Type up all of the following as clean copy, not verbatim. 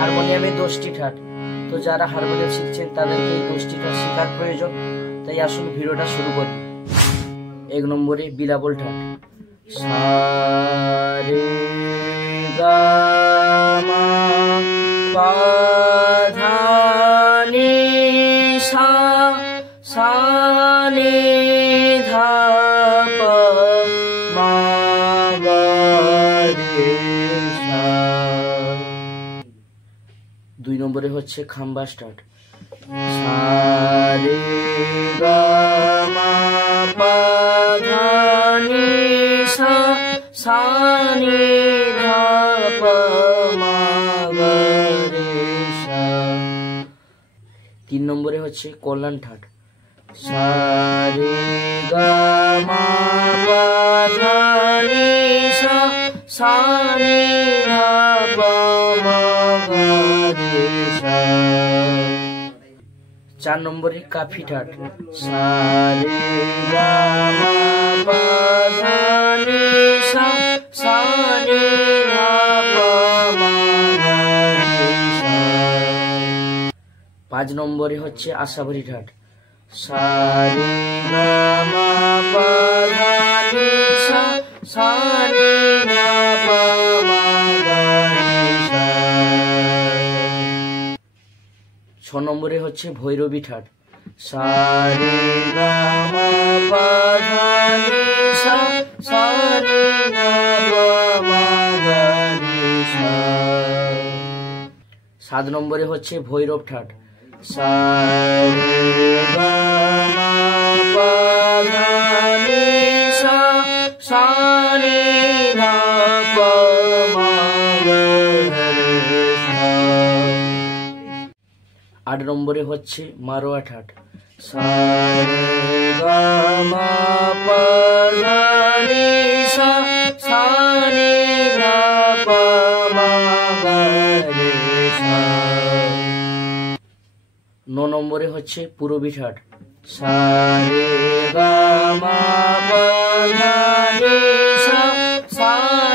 হারমোনিয়ামে 10টি ঠাট। তো যারা হারমোনিয়াম শিখছেন তাদেরকে এই 10টি ঠাট শেখার প্রয়োজন। তাই আসুন ভিডিওটা শুরু করি। 1 নম্বরে বিলাবল ঠাট, সা রে গা মা পা ধা নি সা, সা নি ধা পা মা গা রে সা। 2 নম্বরে হচ্ছে খাম্বা স্টার্ট, সা রে গা মা পা ধা নি সা, সা নি ধা পা মা গা রে সা। 3 নম্বরে হচ্ছে কল্যাণ ঠাট, সা রে গা মা পা ধা নি সা, সা নি ধা পা মা গা রে সা। 4 নম্বরে কাফি ঠাট, সা রে গা মা পা ধা নি সা, সা নি ধা পা মা গা রে সা। 5 নম্বরে হচ্ছে আশাভরি ঠাট, সা রে গা মা পা ধা নি সা, সা নি ধা পা মা গা রে সা। 6 নম্বরে হচ্ছে ভৈরবী ঠাট, সা রে গা মা পা ধা নি সা, সা নি ধা পা মা গা রে সা। 7 নম্বরে হচ্ছে ভৈরব ঠাট, সা রে গা মা পা ধা নি সা, সা নি ধা পা মা গা রে সা। 8 নম্বরে হচ্ছে মারোয়া ঠাট, সা রে গা মা পা ধা নি সা, সা নি ধা পা মা গা রে সা। 9 নম্বরে হচ্ছে পূরবী ঠাট, সা রে গা মা পা ধা নি সা, সা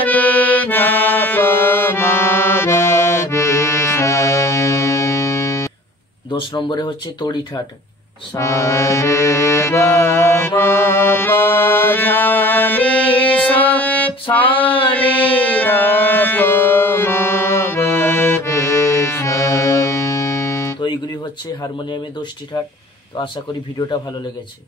নি ধা পা মা গা রে সা। 10 নম্বরে হচ্ছে তড়ি ঠাট, সা রে গা মা পা ধা নি সা, সা নি ধা পা মা গা রে সা। তো এইগুলি হচ্ছে হারমোনিয়ামে 10টি ঠাট। তো আশা করি ভিডিওটা ভালো লেগেছে।